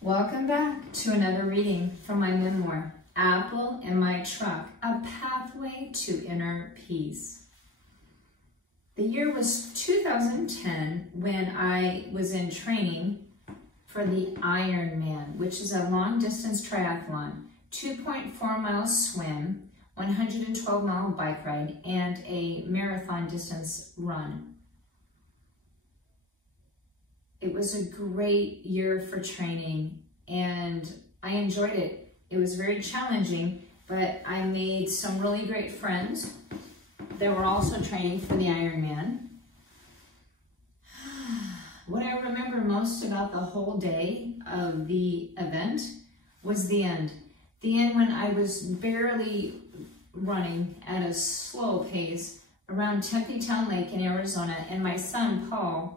Welcome back to another reading from my memoir, Apple in My Truck, A Pathway to Inner Peace. The year was 2010 when I was in training for the Ironwoman, which is a long-distance triathlon, 2.4 mile swim, 112-mile bike ride, and a marathon distance run. It was a great year for training and I enjoyed it. It was very challenging, but I made some really great friends that were also training for the Ironman. What I remember most about the whole day of the event was the end. The end when I was barely running at a slow pace around Tempe Town Lake in Arizona, and my son, Paul,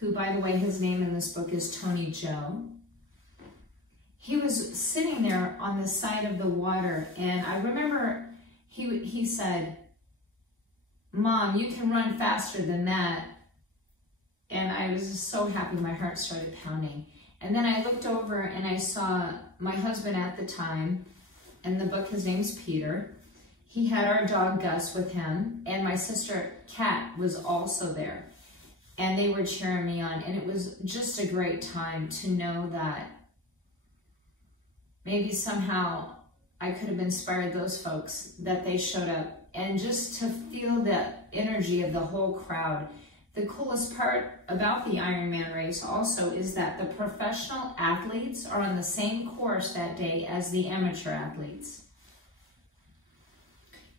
who, by the way, his name in this book is Tony Joe. He was sitting there on the side of the water, and I remember he said, "Mom, you can run faster than that." And I was just so happy, my heart started pounding. And then I looked over and I saw my husband at the time, in the book his name's Peter. He had our dog Gus with him, and my sister Kat was also there. And they were cheering me on, and it was just a great time to know that maybe somehow I could have inspired those folks, that they showed up, and just to feel the energy of the whole crowd. The coolest part about the Ironman race also is that the professional athletes are on the same course that day as the amateur athletes.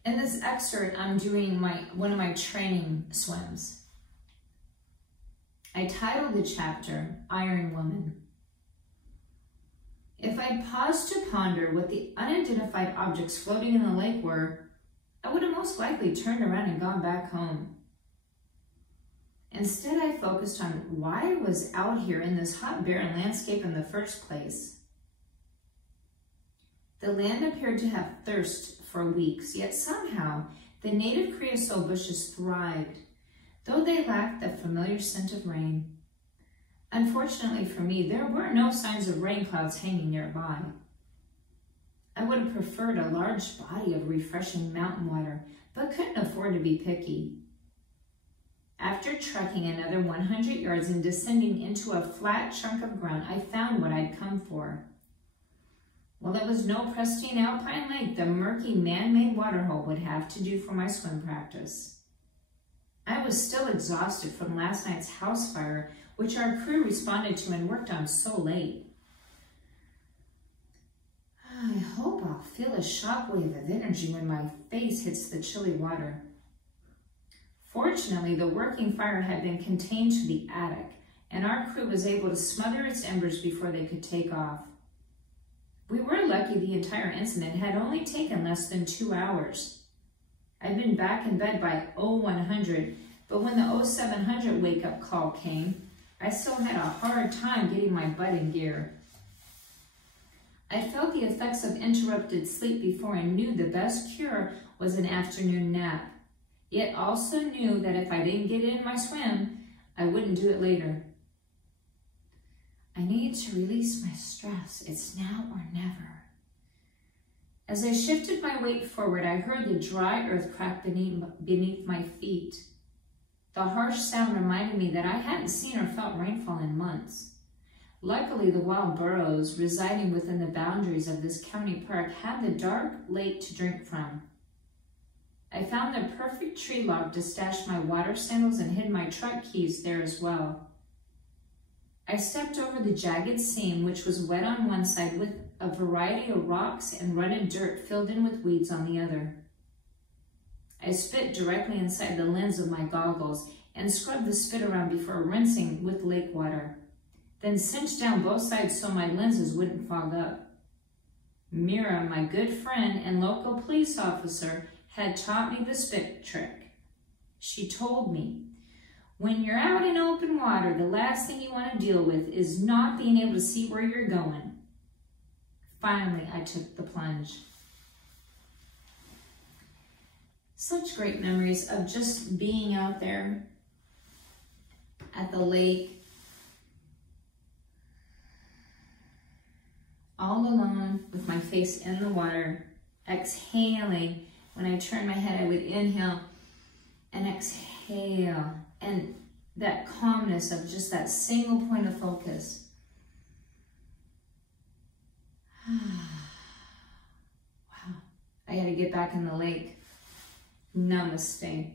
In this excerpt, I'm doing one of my training swims. I titled the chapter, Ironwoman. If I'd paused to ponder what the unidentified objects floating in the lake were, I would have most likely turned around and gone back home. Instead, I focused on why I was out here in this hot, barren landscape in the first place. The land appeared to have thirst for weeks, yet somehow the native creosote bushes thrived, though they lacked the familiar scent of rain. Unfortunately for me, there were no signs of rain clouds hanging nearby. I would have preferred a large body of refreshing mountain water, but couldn't afford to be picky. After trekking another 100 yards and descending into a flat chunk of ground, I found what I'd come for. While it was no pristine alpine lake, the murky man-made waterhole would have to do for my swim practice. I was still exhausted from last night's house fire, which our crew responded to and worked on so late. I hope I'll feel a shockwave of energy when my face hits the chilly water. Fortunately, the working fire had been contained to the attic, and our crew was able to smother its embers before they could take off. We were lucky the entire incident had only taken less than 2 hours. I'd been back in bed by 0100, but when the 0700 wake-up call came, I still had a hard time getting my butt in gear. I felt the effects of interrupted sleep before I knew the best cure was an afternoon nap, yet also knew that if I didn't get in my swim, I wouldn't do it later. I needed to release my stress. It's now or never. As I shifted my weight forward, I heard the dry earth crack beneath my feet. The harsh sound reminded me that I hadn't seen or felt rainfall in months. Luckily, the wild burros residing within the boundaries of this county park had the dark lake to drink from. I found the perfect tree log to stash my water sandals and hid my truck keys there as well. I stepped over the jagged seam, which was wet on one side with a variety of rocks and rutted dirt filled in with weeds on the other. I spit directly inside the lens of my goggles and scrubbed the spit around before rinsing with lake water, then cinched down both sides so my lenses wouldn't fog up. Mira, my good friend and local police officer, had taught me the spit trick. She told me, when you're out in open water, the last thing you want to deal with is not being able to see where you're going. Finally, I took the plunge. Such great memories of just being out there at the lake, face in the water, exhaling. When I turned my head, I would inhale and exhale. And that calmness of just that single point of focus. Wow. I got to get back in the lake. Namaste.